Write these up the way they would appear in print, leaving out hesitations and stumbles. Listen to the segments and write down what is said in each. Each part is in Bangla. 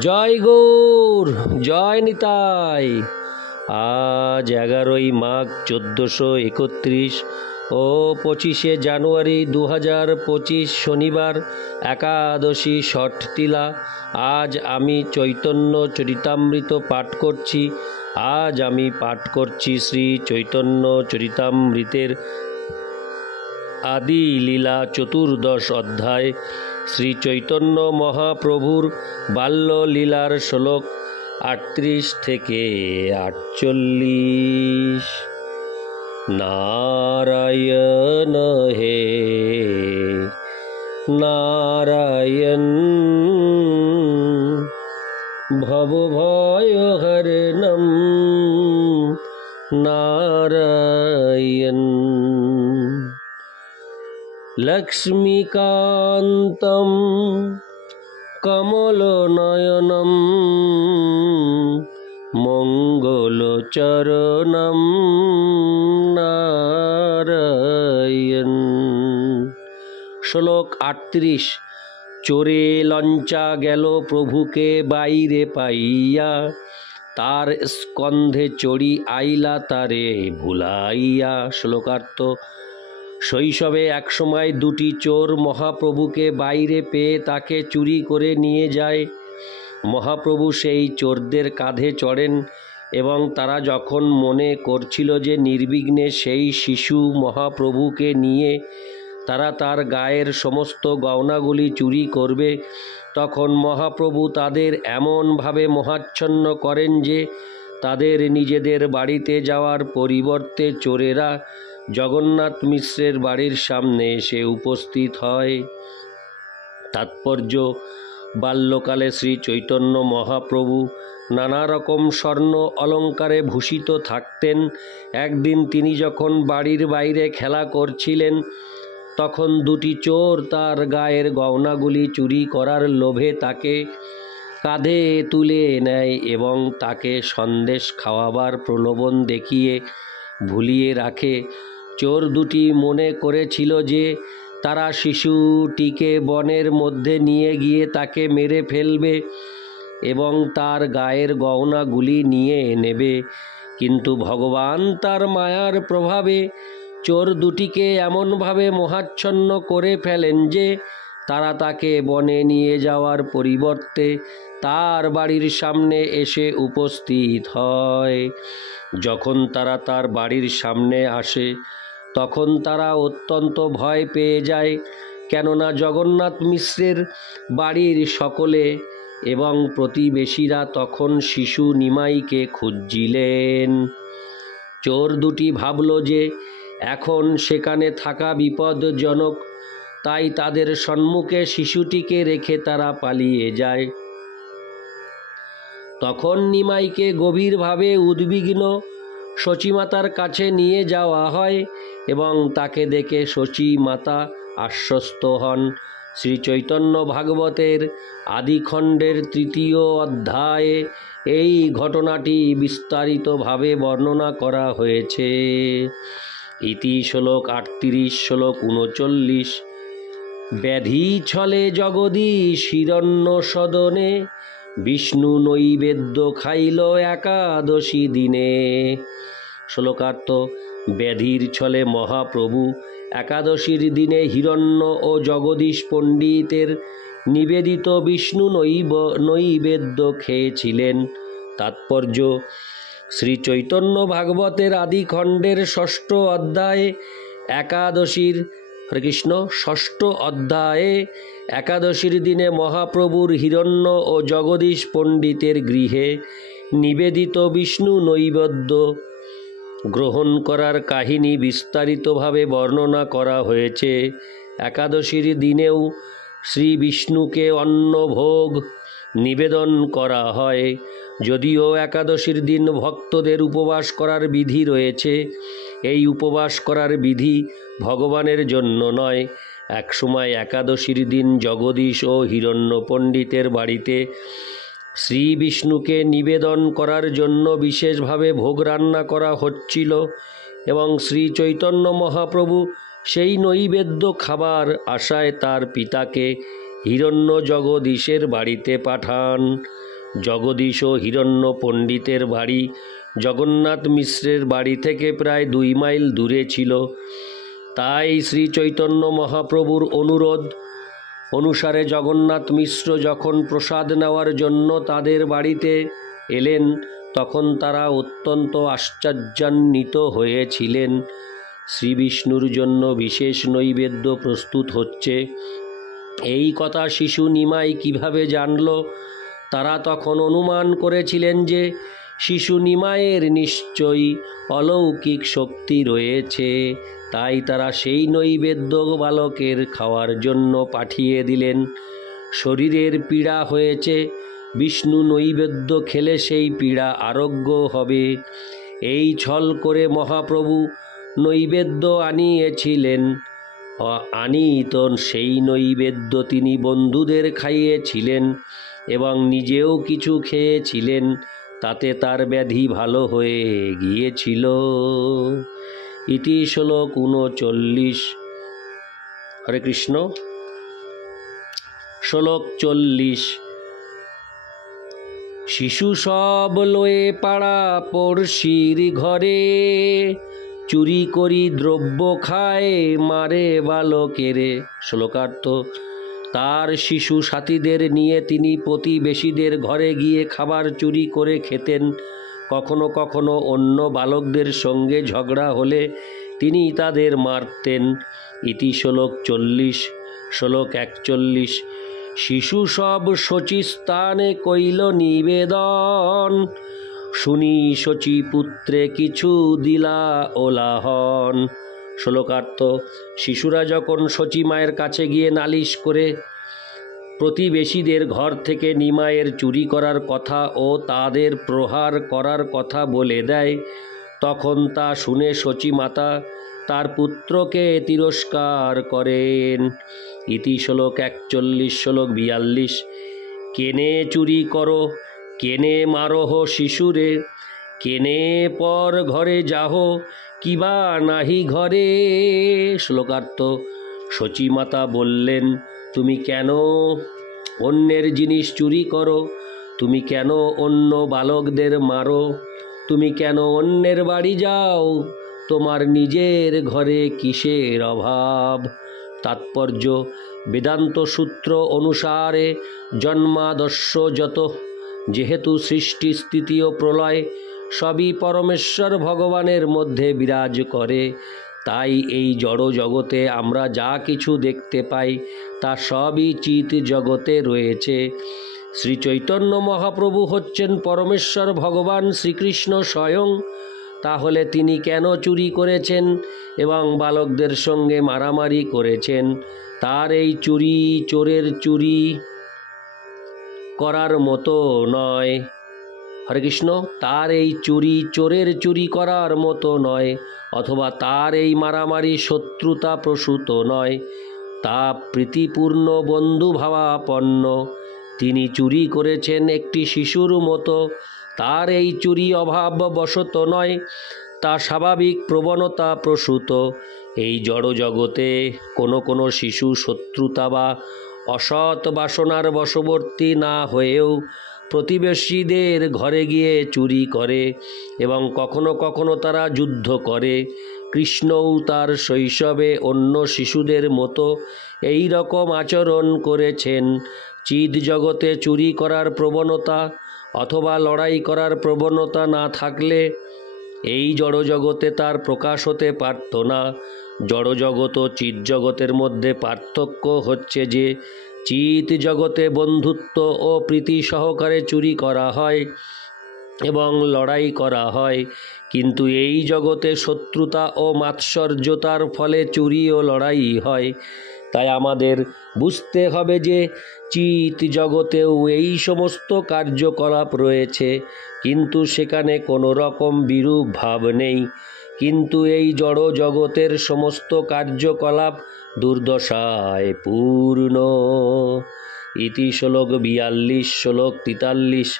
জয় গৌর, জয় নিতাই। আজ 11ই মাঘ 1431 ও 25শে জানুয়ারি 2025 শনিবার, একাদশী ষটতিলা। আজ আমি চৈতন্য চরিতামৃত পাঠ করছি। আজ আমি পাঠ করছি শ্রী চৈতন্য চরিতামৃতের আদি লীলা 14দশ অধ্যায়, শ্রী চৈতন্য মহাপ্রভুর বাল্য লীলার শ্লোক 38 থেকে 48। নারায়ণ হে নারায়ণ, ভবভয়হরণম নারায়ণ। লক্ষ্মীকান্তম কমলনয়নম মঙ্গলচরণম নারায়ণ। শ্লোক 38। চোরে লঞ্চা গেল প্রভুকে বাইরে পাইয়া, তার স্কন্ধে চড়ি আইলা তারে ভুলাইয়া। শ্লোকার্থ: শৈশবে একসময় দুটি চোর মহাপ্রভুকে বাইরে পেয়ে তাকে চুরি করে নিয়ে যায়। মহাপ্রভু সেই চোরদের কাঁধে চড়েন এবং তারা যখন মনে করছিল যে নির্বিঘ্নে সেই শিশু মহাপ্রভুকে নিয়ে তারা তার গায়ের সমস্ত গয়নাগুলি চুরি করবে, তখন মহাপ্রভু তাদের এমনভাবে মোহাচ্ছন্ন করেন যে তাদের নিজেদের বাড়িতে যাওয়ার পরিবর্তে চোরেরা জগন্নাথ মিশ্রের বাড়ির সামনে এসে উপস্থিত হয়। তাৎপর্য: বাল্যকালে শ্রী চৈতন্য মহাপ্রভু নানা রকম স্বর্ণ অলঙ্কারে ভূষিত থাকতেন। একদিন তিনি যখন বাড়ির বাইরে খেলা করছিলেন, তখন দুটি চোর তার গায়ের গয়নাগুলি চুরি করার লোভে তাকে কাঁধে তুলে নেয় এবং তাকে সন্দেশ খাওয়াবার প্রলোভন দেখিয়ে ভুলিয়ে রাখে। চোর দুটি মনে করেছিল যে তারা শিশুটিকে বনের মধ্যে নিয়ে গিয়ে তাকে মেরে ফেলবে এবং তার গায়ের গয়নাগুলি নিয়ে নেবে। কিন্তু ভগবান তার মায়ার প্রভাবে চোর দুটিকে এমনভাবে মোহাচ্ছন্ন করে ফেলেন যে তারা তাকে বনে নিয়ে যাওয়ার পরিবর্তে তার বাড়ির সামনে এসে উপস্থিত হয়। যখন তারা তার বাড়ির সামনে আসে, তখন তারা অত্যন্ত ভয় পেয়ে যায়, কেননা জগন্নাথ মিশ্রের বাড়ির সকলে এবং প্রতিবেশীরা তখন শিশু নিমাইকে খুঁজছিলেন। চোর দুটি ভাবল যে এখন সেখানে থাকা বিপদজনক, তাই তাদের সম্মুখে শিশুটিকে রেখে তারা পালিয়ে যায়। তখন নিমাইকে গভীরভাবে উদ্বিগ্ন শচীমাতার কাছে নিয়ে যাওয়া হয় এবং তাকে দেখে শচীমাতা আশ্বস্ত হন। শ্রী চৈতন্য ভাগবতের আদিখণ্ডের 3য় অধ্যায়ে এই ঘটনাটি বিস্তারিতভাবে বর্ণনা করা হয়েছে। ইতি শ্লোক 38। শ্লোক 39। ব্যাধি ছলে জগদীশ হিরণ্য সদনে, বিষ্ণু নৈবেদ্য খাইল একাদশী দিনে। শ্লোকার্থ: ব্যাধির ছলে মহাপ্রভু একাদশীর দিনে হিরণ্য ও জগদীশ পণ্ডিতের নিবেদিত বিষ্ণু নৈবেদ্য খেয়েছিলেন। তাৎপর্য: শ্রী চৈতন্য ভাগবতের আদিখণ্ডের 6ষ্ঠ অধ্যায়ে একাদশীর হরেকৃষ্ণ 6ষ্ঠ অধ্যায়ে একাদশীর দিনে মহাপ্রভুর হিরণ্য ও জগদীশ পণ্ডিতের গৃহে নিবেদিত বিষ্ণু নৈবেদ্য গ্রহণ করার কাহিনী বিস্তারিতভাবে বর্ণনা করা হয়েছে। একাদশীর দিনেও শ্রী বিষ্ণুকে অন্নভোগ নিবেদন করা হয়। যদিও একাদশীর দিন ভক্তদের উপবাস করার বিধি রয়েছে, এই উপবাস করার বিধি ভগবানের জন্য নয়। একসময় একাদশীর দিন জগদীশ ও হিরণ্য পণ্ডিতের বাড়িতে শ্রী বিষ্ণুকে নিবেদন করার জন্য বিশেষভাবে ভোগ রান্না করা হচ্ছিল এবং শ্রী চৈতন্য মহাপ্রভু সেই নৈবেদ্য খাবার আশায় তার পিতাকে হিরণ্য জগদীশের বাড়িতে পাঠান। জগদীশ ও হিরণ্য পণ্ডিতের বাড়ি জগন্নাথ মিশ্রের বাড়ি থেকে প্রায় 2 মাইল দূরে ছিল। তাই শ্রী চৈতন্য মহাপ্রভুর অনুরোধ অনুসারে জগন্নাথ মিশ্র যখন প্রসাদ নেওয়ার জন্য তাদের বাড়িতে এলেন, তখন তারা অত্যন্ত আশ্চর্যান্বিত হয়েছিলেন। শ্রী বিষ্ণুর জন্য বিশেষ নৈবেদ্য প্রস্তুত হচ্ছে, এই কথা শিশু নিমাই কিভাবে জানল? তারা তখন অনুমান করেছিলেন যে শিশু নিমাইয়ের নিশ্চয়ই অলৌকিক শক্তি রয়েছে। তাই তারা সেই নৈবেদ্য বালকের খাওয়ার জন্য পাঠিয়ে দিলেন। শরীরের পীড়া হয়েছে, বিষ্ণু নৈবেদ্য খেলে সেই পীড়া আরোগ্য হবে। এই ছল করে মহাপ্রভু নৈবেদ্য আনিয়েছিলেন। আনিত সেই নৈবেদ্য তিনি বন্ধুদের খাইয়েছিলেন এবং নিজেও কিছু খেয়েছিলেন। তাতে তার ব্যাধি ভালো হয়ে গিয়েছিল। ইতি শ্লোক 39। হরে কৃষ্ণ। শ্লোক 40। শিশু সব লয়ে পাড়া পড়শির ঘরে, চুরি করি দ্রব্য খায় মারে বালকেরে। শ্লোকার্থ: তার শিশু সাথীদের নিয়ে তিনি প্রতিবেশীদের ঘরে গিয়ে খাবার চুরি করে খেতেন। কখনো কখনো অন্য বালকদের সঙ্গে ঝগড়া হলে তিনি তাদের মারতেন। ইতি শ্লোক 40। শ্লোক 41। শিশু সব শচী স্থানে কইল নিবেদন, শুনি শচী পুত্রে কিছু দিলা ওলাহন। শ্লোকার্থ: শিশুরা যখন শচী মায়ের কাছে গিয়ে নালিশ করে প্রতিবেশীদের ঘর থেকে নিমাইয়ের চুরি করার কথা ও তাদের প্রহার করার কথা বলে দেয়, তখন তা শুনে শচী মাতা তার পুত্রকে তিরস্কার করেন। ইতি শ্লোক 41। শ্লোক 42। কেনে চুরি করো, কেনে মারোহ শিশুরে, কেনে পর ঘরে যাহ, কিবা নাহি ঘরে। শ্লোকার্থ: শচী মাতা বললেন, তুমি কেন অন্যের জিনিস চুরি করো? তুমি কেন অন্য বালকদের মারো? তুমি কেন অন্যের বাড়ি যাও? তোমার নিজের ঘরে কিসের অভাব? তাৎপর্য: বেদান্ত সূত্র অনুসারে জন্মাদস্য যত, যেহেতু সৃষ্টি স্থিতি ও প্রলয় সবই পরমেশ্বর ভগবানের মধ্যে বিরাজ করে, তাই এই জড় জগতে আমরা যা কিছু দেখতে পাই তা সবই চিৎ জগতে রয়েছে। শ্রী চৈতন্য মহাপ্রভু হচ্ছেন পরমেশ্বর ভগবান শ্রীকৃষ্ণ স্বয়ং। তাহলে তিনি কেন চুরি করেছেন এবং বালকদের সঙ্গে মারামারি করেছেন? তার এই চুরি চোরের চুরি করার মতো নয়। হরে কৃষ্ণ। তার এই চুরি চোরের চুরি করার মতো নয়, অথবা তার এই মারামারি শত্রুতা প্রসূত নয়, তা প্রীতিপূর্ণ বন্ধুভাবাপন্ন। তিনি চুরি করেছেন একটি শিশুর মতো। তার এই চুরি অভাববশত নয়, তা স্বাভাবিক প্রবণতা প্রসূত। এই জড় জগতে কোনো শিশু শত্রুতা বা অসৎ বাসনার বশবর্তী না হয়েও প্রতিবেশীদের ঘরে গিয়ে চুরি করে এবং কখনো কখনো তারা যুদ্ধ করে। কৃষ্ণও তার শৈশবে অন্য শিশুদের মতো এই রকম আচরণ করেছেন। চিৎ জগতে চুরি করার প্রবণতা অথবা লড়াই করার প্রবণতা না থাকলে এই জড়জগতে তার প্রকাশ হতে পারত না। জড়জগৎ ও চিৎ জগতের মধ্যে পার্থক্য হচ্ছে যে চিৎ জগতে বন্ধুত্ব ও প্রীতি সহকারে চুরি করা হয় এবং লড়াই করা হয়, কিন্তু এই জগতে শত্রুতা ও মাৎসর্যতার ফলে চুরি ও লড়াই হয়। তাই আমাদের বুঝতে হবে যে চিৎ জগতেও এই সমস্ত কার্যকলাপ রয়েছে, কিন্তু সেখানে কোনো রকম বিরূপ ভাব নেই। কিন্তু এই জড় জগতের সমস্ত কার্যকলাপ দুর্দশায় পূর্ণ। ইতি শ্লোক 42। শ্লোক 43।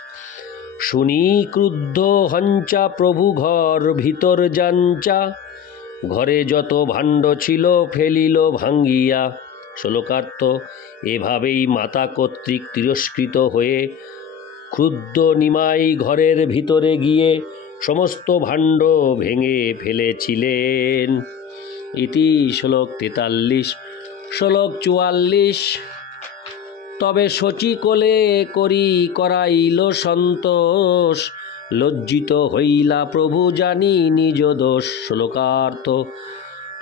শুনি ক্রুদ্ধ হঞ্চা প্রভু ঘর ভিতর যাঞ্চা, ঘরে যত ভাণ্ড ছিল ফেলিল ভাঙ্গিয়া। শ্লোকার্থ এভাবেই মাতা কর্তৃক তিরস্কৃত হয়ে ক্ষুদ্র নিমাই ঘরের ভিতরে গিয়ে সমস্ত ভাণ্ড ভেঙে ফেলেছিলেন। ইতি শ্লোক 43। শ্লোক 44। তবে শচী কোলে করি করাইল সন্তোষ, লজ্জিত হইলা প্রভু জানি নিজ দোষ। শ্লোকার্থ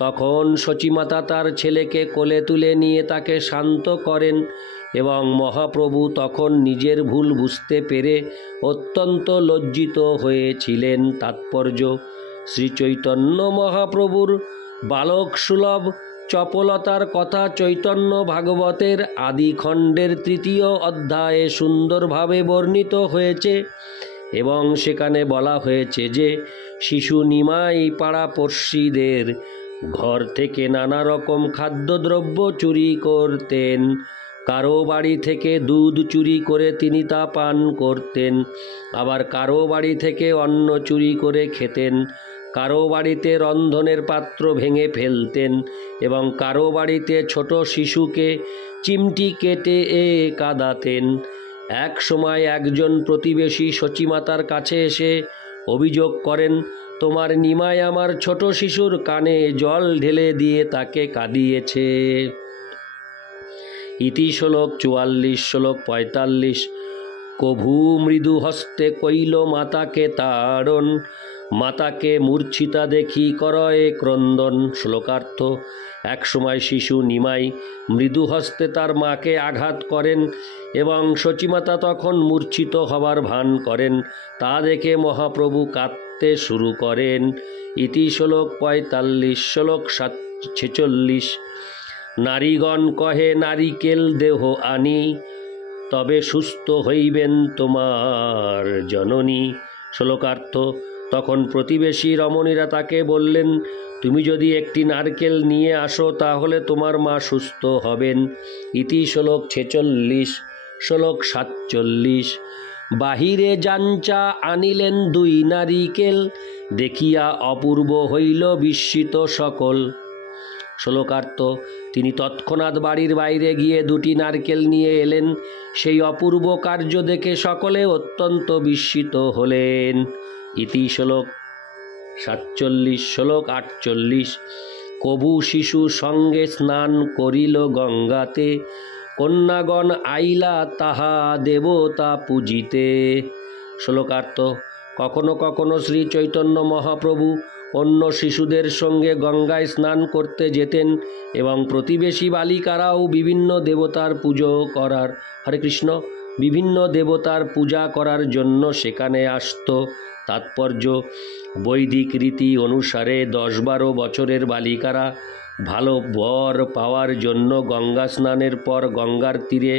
তখন শচীমাতা তার ছেলেকে কোলে তুলে নিয়ে তাকে শান্ত করেন এবং মহাপ্রভু তখন নিজের ভুল বুঝতে পেরে অত্যন্ত লজ্জিত হয়েছিলেন। তাৎপর্য: শ্রীচৈতন্য মহাপ্রভুর বালক সুলভ চপলতার কথা চৈতন্য ভাগবতের আদি খণ্ডের 3য় অধ্যায়ে সুন্দরভাবে বর্ণিত হয়েছে এবং সেখানে বলা হয়েছে যে শিশু নিমাই পাড়াপড়শিদের ঘর থেকে নানা রকম খাদ্যদ্রব্য চুরি করতেন। কারো বাড়ি থেকে দুধ চুরি করে তিনি তা পান করতেন, আবার কারো বাড়ি থেকে অন্ন চুরি করে খেতেন, কারো বাড়িতে রন্ধনের পাত্র ভেঙে ফেলতেন এবং কারো বাড়িতে ছোট শিশুকে চিমটি কেটে কাঁদাতেন। এক সময় একজন প্রতিবেশী শচীমাতার কাছে এসে অভিযোগ করেন, তোমার নিমাই আমার ছোট শিশুর কানে জল ঢেলে দিয়ে তাকে কাঁদিয়েছে। ইতি শ্লোক 44। শ্লোক 45। কভু মৃদু হস্তে কইল মাতাকে তাড়ন, মাতাকে মূর্ছিতা দেখি করয়ে ক্রন্দন। শ্লোকার্থ এক সময় শিশু নিমাই মৃদু হস্তে তার মাকে আঘাত করেন এবং শচীমাতা তখন মূর্ছিত হবার ভান করেন। তা দেখে মহাপ্রভু কাঁদতে শুরু করেন। ইতি শ্লোক 45। শ্লোক 46। নারীগণ কহে নারিকেল দেহ আনি, তবে সুস্থ হইবেন তোমার জননী। শ্লোকার্থ তখন প্রতিবেশী রমণীরা তাকে বললেন, তুমি যদি একটি নারকেল নিয়ে আসো তাহলে তোমার মা সুস্থ হবেন। ইতি শ্লোক 46। শ্লোক 47। বাহিরে যাঞ্চা আনিলেন 2 নারিকেল, দেখিয়া অপূর্ব হইল বিস্মিত সকল। শ্লোকার্থ তিনি তৎক্ষণাৎ বাড়ির বাইরে গিয়ে 2টি নারকেল নিয়ে এলেন। সেই অপূর্ব কার্য দেখে সকলে অত্যন্ত বিস্মিত হলেন। ইতি শ্লোক 47। শ্লোক 48। কভু শিশু সঙ্গে স্নান করিল গঙ্গাতে, কন্যাগণ আইলা তাহা দেবতা পূজিতে। শ্লোকার্থ কখনো কখনো শ্রী চৈতন্য মহাপ্রভু অন্য শিশুদের সঙ্গে গঙ্গায় স্নান করতে যেতেন এবং প্রতিবেশী বালিকারাও বিভিন্ন দেবতার পূজা করার জন্য সেখানে আসত। তাৎপর্য: বৈদিক রীতি অনুসারে 10-12 বছরের বালিকারা ভালো বর পাওয়ার জন্য গঙ্গা স্নানের পর গঙ্গার তীরে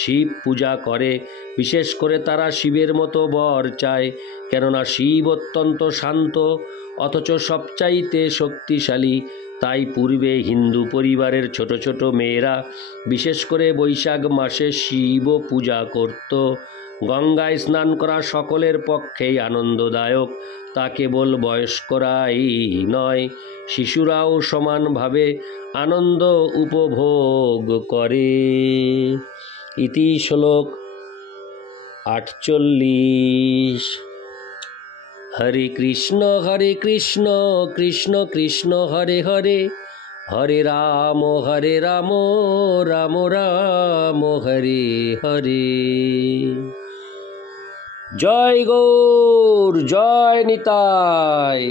শিব পূজা করে। বিশেষ করে তারা শিবের মতো বর চায়, কেননা শিব অত্যন্ত শান্ত অথচ সবচাইতে শক্তিশালী। তাই পূর্বে হিন্দু পরিবারের ছোট ছোট মেয়েরা বিশেষ করে বৈশাখ মাসে শিব পূজা করত। গঙ্গায় স্নান করা সকলের পক্ষেই আনন্দদায়ক, তা কেবল বয়স্করাই নয়, শিশুরাও সমানভাবে আনন্দ উপভোগ করে। ইতি শ্লোক 48। হরে কৃষ্ণ কৃষ্ণ কৃষ্ণ হরে হরে, হরে রাম রাম রাম হরে হরে। জয় গৌর, জয় নিতাই।